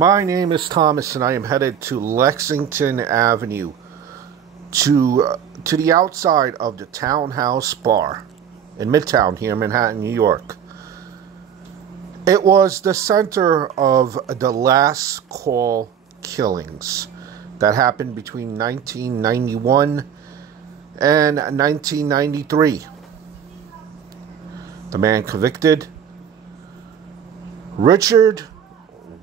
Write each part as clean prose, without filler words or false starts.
My name is Thomas, and I am headed to Lexington Avenue, to the outside of the Townhouse Bar in Midtown here in Manhattan, New York. It was the center of the last call killings that happened between 1991 and 1993. The man convicted, Richard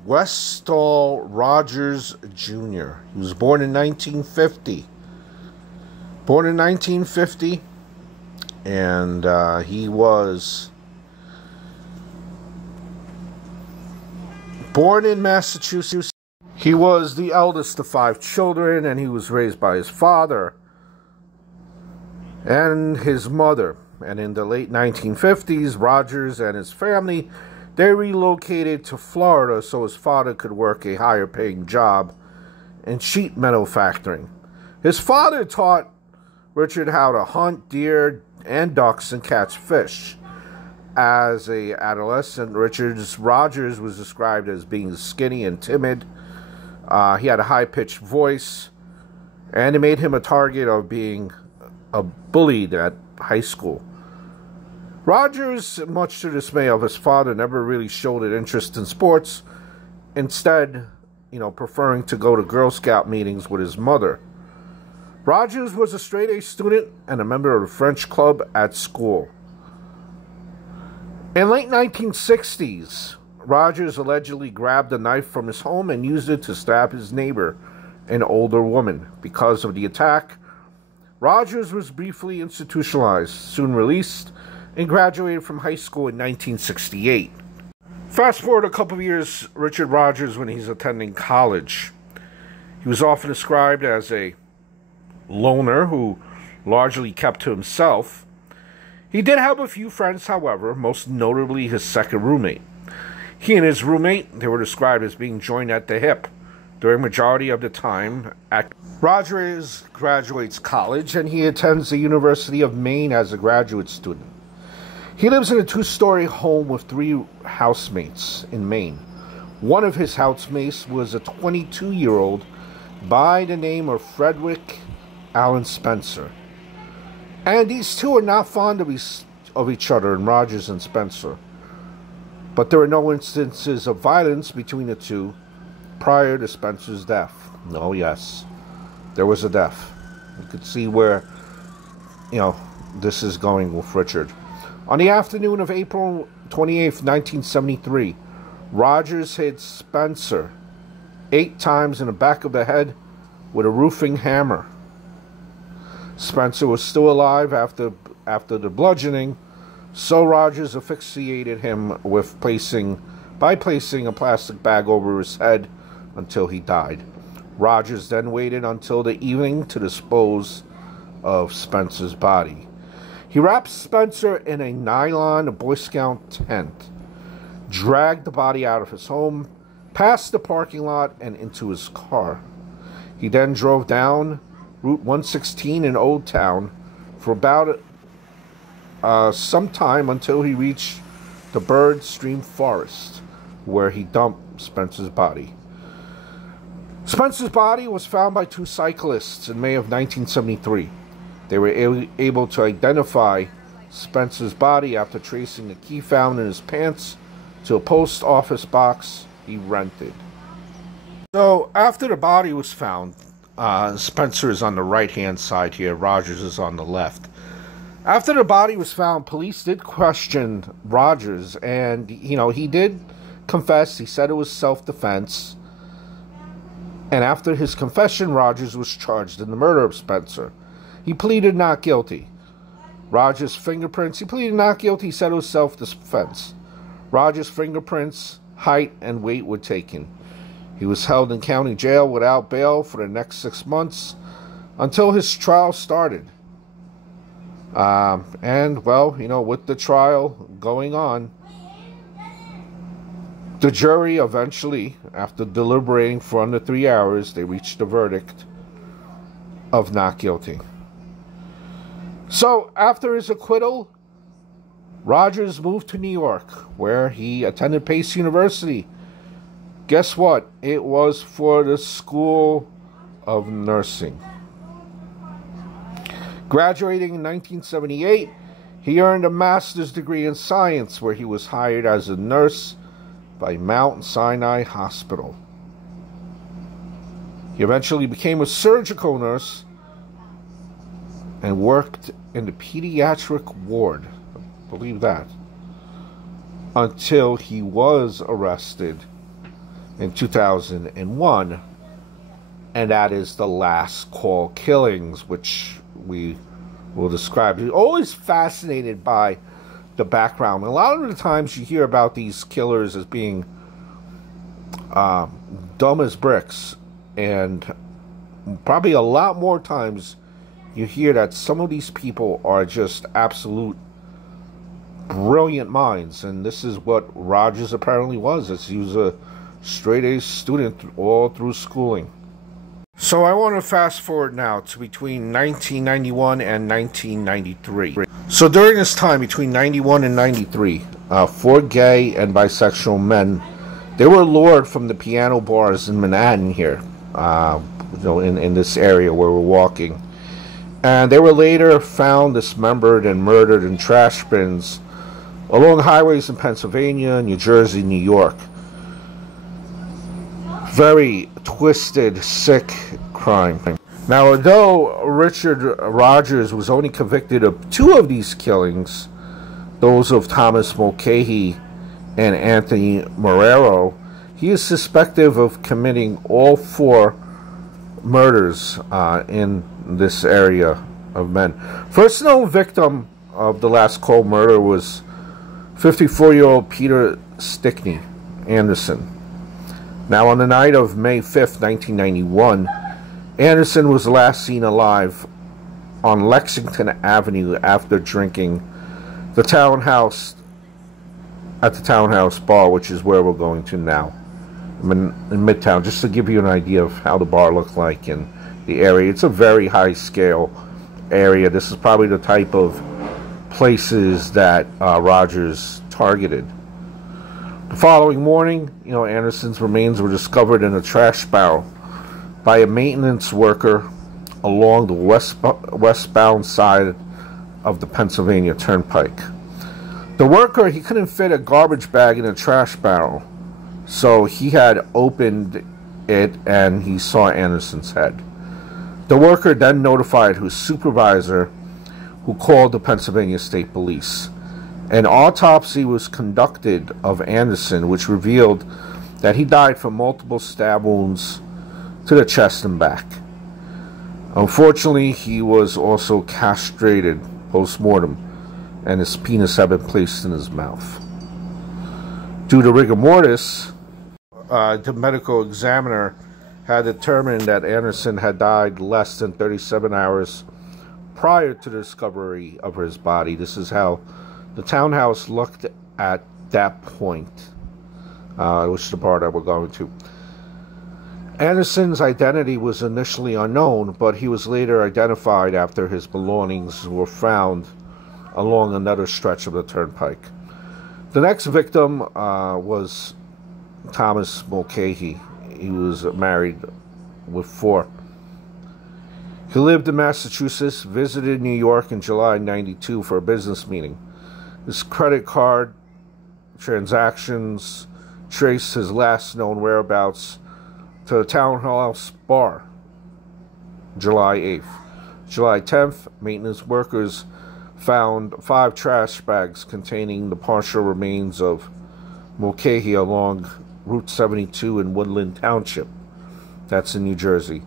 Westall Rogers Jr. He was born in 1950. And he was born in Massachusetts. He was the eldest of 5 children, and he was raised by his father and his mother. And in the late 1950s, Rogers and his family, they relocated to Florida so his father could work a higher-paying job in sheet manufacturing. His father taught Richard how to hunt deer and ducks and catch fish. As an adolescent, Rogers was described as being skinny and timid. He had a high-pitched voice, and it made him a target of being bullied at high school. Rogers, much to the dismay of his father, never really showed an interest in sports, instead, preferring to go to Girl Scout meetings with his mother. Rogers was a straight-A student and a member of the French club at school. In late 1960s, Rogers allegedly grabbed a knife from his home and used it to stab his neighbor, an older woman. Because of the attack, Rogers was briefly institutionalized, soon released, and graduated from high school in 1968. Fast forward a couple of years, Richard Rogers, when he's attending college, he was often described as a loner who largely kept to himself. He did have a few friends, however, most notably his second roommate. He and his roommate, they were described as being joined at the hip during majority of the time. Rogers graduates college, and he attends the University of Maine as a graduate student. He lives in a 2-story home with 3 housemates in Maine. One of his housemates was a 22-year-old by the name of Frederick Allen Spencer. And these two are not fond of each other, and Rogers and Spencer. But there were no instances of violence between the two prior to Spencer's death. Oh, yes, there was a death. You could see where, this is going with Richard. On the afternoon of April 28th, 1973, Rogers hit Spencer 8 times in the back of the head with a roofing hammer. Spencer was still alive after the bludgeoning, so Rogers asphyxiated him by placing a plastic bag over his head until he died. Rogers then waited until the evening to dispose of Spencer's body. He wrapped Spencer in a nylon Boy Scout tent, dragged the body out of his home, past the parking lot, and into his car. He then drove down Route 116 in Old Town for about some time until he reached the Bird Stream Forest, where he dumped Spencer's body. Spencer's body was found by 2 cyclists in May of 1973. They were able to identify Spencer's body after tracing the key found in his pants to a post office box he rented. So after the body was found, Spencer is on the right-hand side here, Rogers is on the left. After the body was found, police did question Rogers, and, he did confess. He said it was self-defense. And after his confession, Rogers was charged in the murder of Spencer. He pleaded not guilty. Rogers' fingerprints, he pleaded not guilty. He said it was self-defense. Rogers' fingerprints, height, and weight were taken. He was held in county jail without bail for the next 6 months until his trial started. And, with the trial going on, the jury eventually, after deliberating for under 3 hours, they reached a verdict of not guilty. So, after his acquittal, Rogers moved to New York, where he attended Pace University Guess what? It was for the School of Nursing. Graduating in 1978, he earned a master's degree in science, where he was hired as a nurse by Mount Sinai Hospital. He eventually became a surgical nurse and worked in the pediatric ward. Believe that. Until he was arrested in 2001, and that is the Last Call killings, which we will describe. You're always fascinated by the background. A lot of the times you hear about these killers as being dumb as bricks, and probably a lot more times you hear that some of these people are just absolute brilliant minds, and this is what Rogers apparently was. He was a straight-A student all through schooling. So I want to fast forward now to between 1991 and 1993. So during this time, between 91 and 93, 4 gay and bisexual men, they were lured from the piano bars in Manhattan here, in this area where we're walking. And they were later found dismembered and murdered in trash bins along highways in Pennsylvania, New Jersey, New York. Very twisted, sick crime. Now, although Richard Rogers was only convicted of 2 of these killings, those of Thomas Mulcahy and Anthony Marrero, he is suspected of committing all 4 murders in this area of men. First known victim of the Last Call murder was 54-year-old Peter Stickney Anderson. Now, on the night of May 5th, 1991, Anderson was last seen alive on Lexington Avenue after drinking at the Townhouse Bar, which is where we're going to now, in Midtown, just to give you an idea of how the bar looked like in the area. It's a very high-scale area. This is probably the type of places that Rogers targeted. The following morning, Anderson's remains were discovered in a trash barrel by a maintenance worker along the westbound side of the Pennsylvania Turnpike. The worker, he couldn't fit a garbage bag in a trash barrel, so he had opened it and he saw Anderson's head. The worker then notified his supervisor, who called the Pennsylvania State Police. An autopsy was conducted of Anderson, which revealed that he died from multiple stab wounds to the chest and back. Unfortunately, he was also castrated post-mortem, and his penis had been placed in his mouth. Due to rigor mortis, the medical examiner had determined that Anderson had died less than 37 hours prior to the discovery of his body. This is how the townhouse looked at that point, which is the part that we're going to. Anderson's identity was initially unknown, but he was later identified after his belongings were found along another stretch of the turnpike. The next victim was Thomas Mulcahy. He was married with 4. He lived in Massachusetts, visited New York in July '92 for a business meeting. His credit card transactions traced his last known whereabouts to the Townhouse Bar, July 8th. July 10th, maintenance workers found 5 trash bags containing the partial remains of Mulcahy along Route 72 in Woodland Township. That's in New Jersey.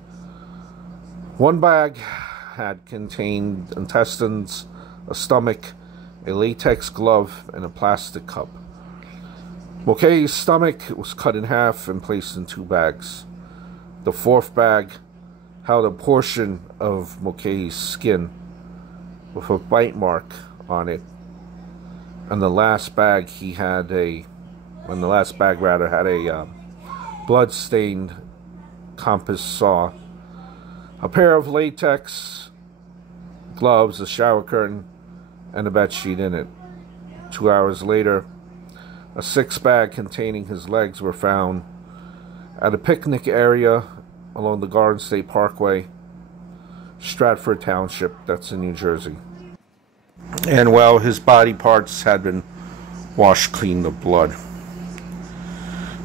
1 bag had contained intestines, a stomach, a latex glove, and a plastic cup. Mulcahy's stomach was cut in half and placed in 2 bags. The 4th bag held a portion of Mulcahy's skin with a bite mark on it, and the last bag had a blood-stained compass saw, a pair of latex gloves, a shower curtain, and a bed sheet in it. 2 hours later, a 6th bag containing his legs were found at a picnic area along the Garden State Parkway, Stratford Township, that's in New Jersey. And well, his body parts had been washed clean of blood.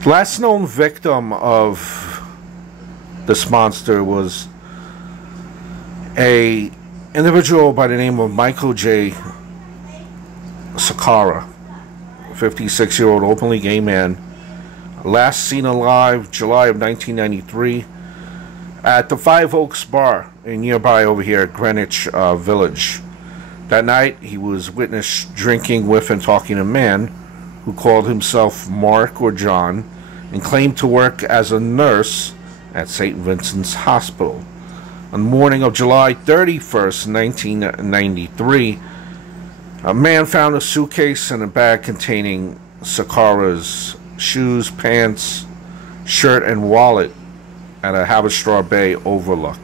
The last known victim of this monster was a individual by the name of Michael J. Sakara, 56-year-old openly gay man, last seen alive July of 1993 at the Five Oaks Bar in nearby over here at Greenwich Village. That night, he was witnessed drinking with and talking to a man who called himself Mark or John and claimed to work as a nurse at St. Vincent's Hospital. On the morning of July 31st, 1993, a man found a suitcase and a bag containing Sakara's shoes, pants, shirt, and wallet at a Haverstraw Bay overlook.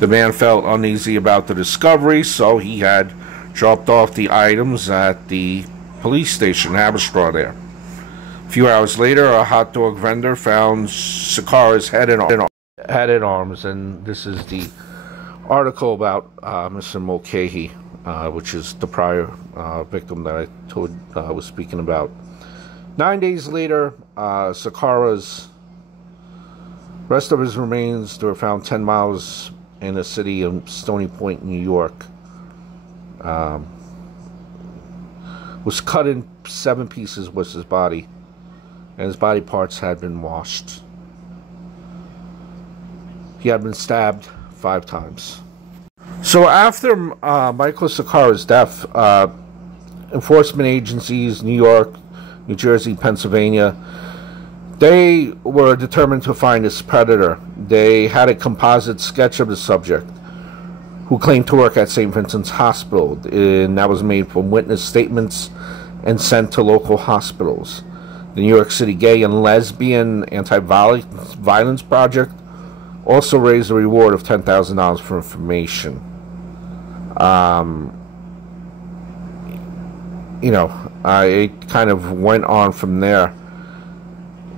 The man felt uneasy about the discovery, so he had dropped off the items at the police station, Haverstraw there. A few hours later, a hot dog vendor found Sakara's head and arms, and this is the article about Mr. Mulcahy, which is the prior victim that I was speaking about. 9 days later, Sakara's rest of his remains were found 10 miles in the city of Stony Point, New York. Was cut in 7 pieces was his body, and his body parts had been washed. He had been stabbed 5 times. So after Michael Sakara's death, enforcement agencies, New York, New Jersey, Pennsylvania, they were determined to find his predator. They had a composite sketch of the subject, who claimed to work at St. Vincent's Hospital, and that was made from witness statements and sent to local hospitals. The New York City Gay and Lesbian Anti-Violence Project also raised a reward of $10,000 for information. It kind of went on from there.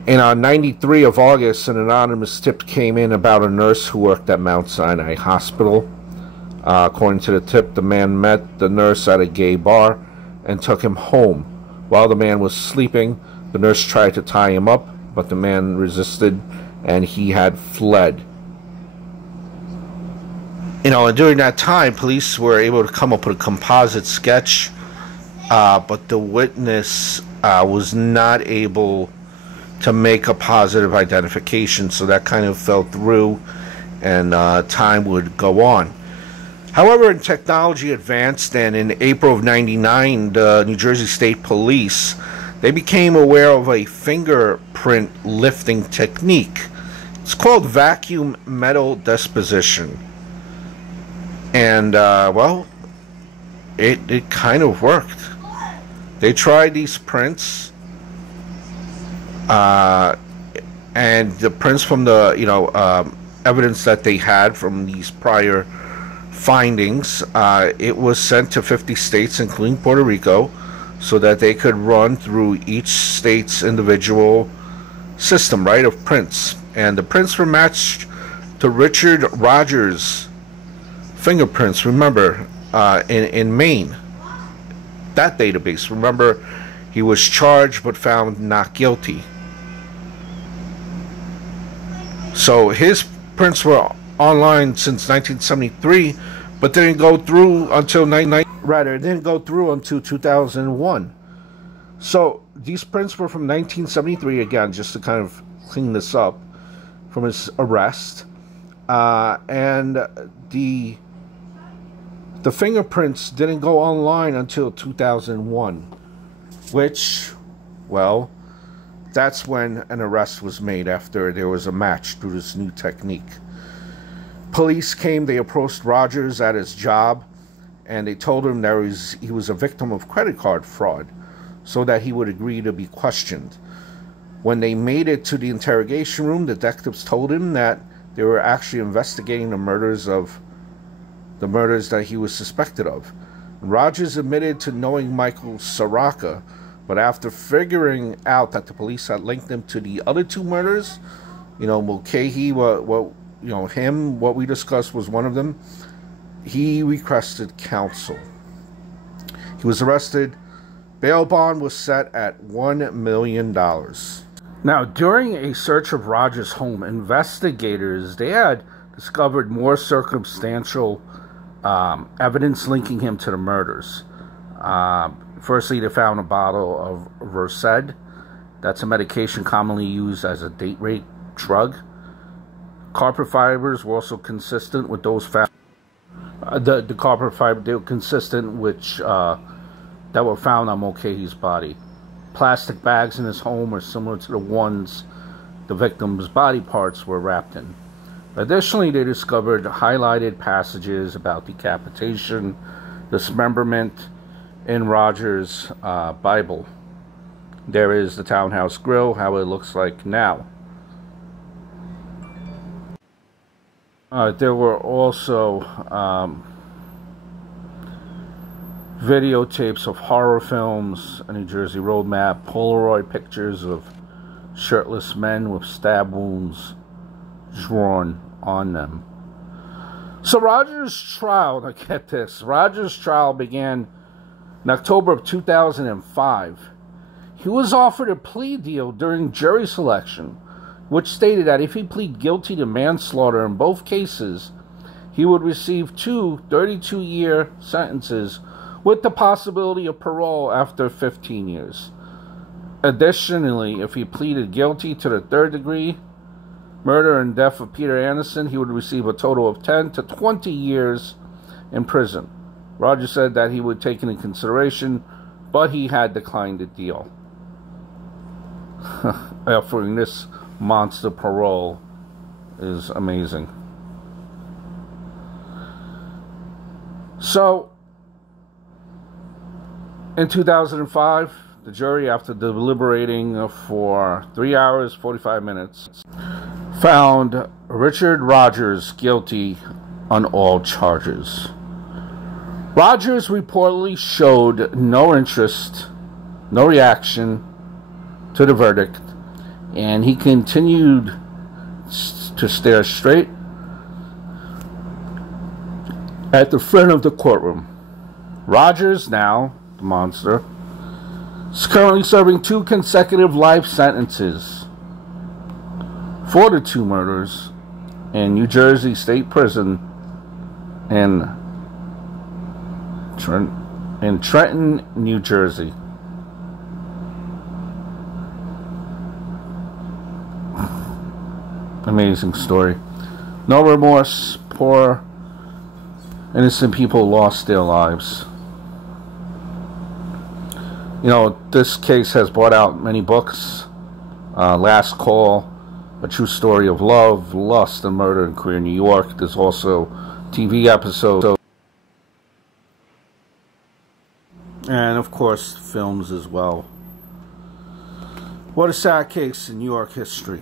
In 93 of August, an anonymous tip came in about a nurse who worked at Mount Sinai Hospital. According to the tip, the man met the nurse at a gay bar and took him home. While the man was sleeping, the nurse tried to tie him up, but the man resisted and he had fled. And during that time, police were able to come up with a composite sketch, but the witness was not able to make a positive identification, so that kind of fell through, and time would go on. However, in technology advanced, and in April of '99, the New Jersey State Police, they became aware of a fingerprint lifting technique. It's called vacuum metal deposition. And, well, it kind of worked. They tried these prints, and the prints from the, evidence that they had from these prior findings, it was sent to 50 states, including Puerto Rico, so that they could run through each state's individual system, right, of prints. And the prints were matched to Richard Rogers' fingerprints, remember, in Maine. That database, remember, he was charged but found not guilty. So his prints were online since 1973, but didn't go through until it didn't go through until 2001. So these prints were from 1973, again, just to kind of clean this up, from his arrest, and the fingerprints didn't go online until 2001, which, well, that's when an arrest was made, after there was a match through this new technique. Police came, they approached Rogers at his job, and they told him that he was a victim of credit card fraud, so that he would agree to be questioned. When they made it to the interrogation room, detectives told him that they were actually investigating the murders that he was suspected of. Rogers admitted to knowing Michael Saraka, But after figuring out that the police had linked him to the other two murders, Mulcahy, what we discussed was one of them, he requested counsel. He was arrested. Bail bond was set at $1 million. Now, during a search of Rogers' home, investigators, they had discovered more circumstantial evidence linking him to the murders. Firstly, they found a bottle of Versed. That's a medication commonly used as a date rape drug. Carpet fibers were also consistent with those found. The carpet fibers, they were consistent that were found on Mulcahy's body. Plastic bags in his home are similar to the ones the victim's body parts were wrapped in. Additionally, they discovered highlighted passages about decapitation, dismemberment in Rogers' Bible. There is the townhouse grill, how it looks like now. There were also videotapes of horror films, a New Jersey road map, Polaroid pictures of shirtless men with stab wounds drawn on them. So Rogers' trial, now get this, Rogers' trial began in October of 2005. He was offered a plea deal during jury selection, which stated that if he pleaded guilty to manslaughter in both cases, he would receive 2 32-year sentences with the possibility of parole after 15 years. Additionally, if he pleaded guilty to the third-degree murder and death of Peter Anderson, he would receive a total of 10 to 20 years in prison. Rogers said that he would take it into consideration, but he had declined the deal. Offering this monster parole is amazing. So, in 2005, the jury, after deliberating for 3 hours, 45 minutes, found Richard Rogers guilty on all charges. Rogers reportedly showed no interest, no reaction to the verdict, and he continued to stare straight at the front of the courtroom. Rogers, now the monster, is currently serving 2 consecutive life sentences for the 2 murders in New Jersey State Prison in Trenton, New Jersey. Amazing story. No remorse. Poor innocent people lost their lives. This case has brought out many books. Last Call, A True Story of Love, Lust, and Murder in Queer New York. There's also TV episodes. And, of course, films as well. What a sad case in New York history.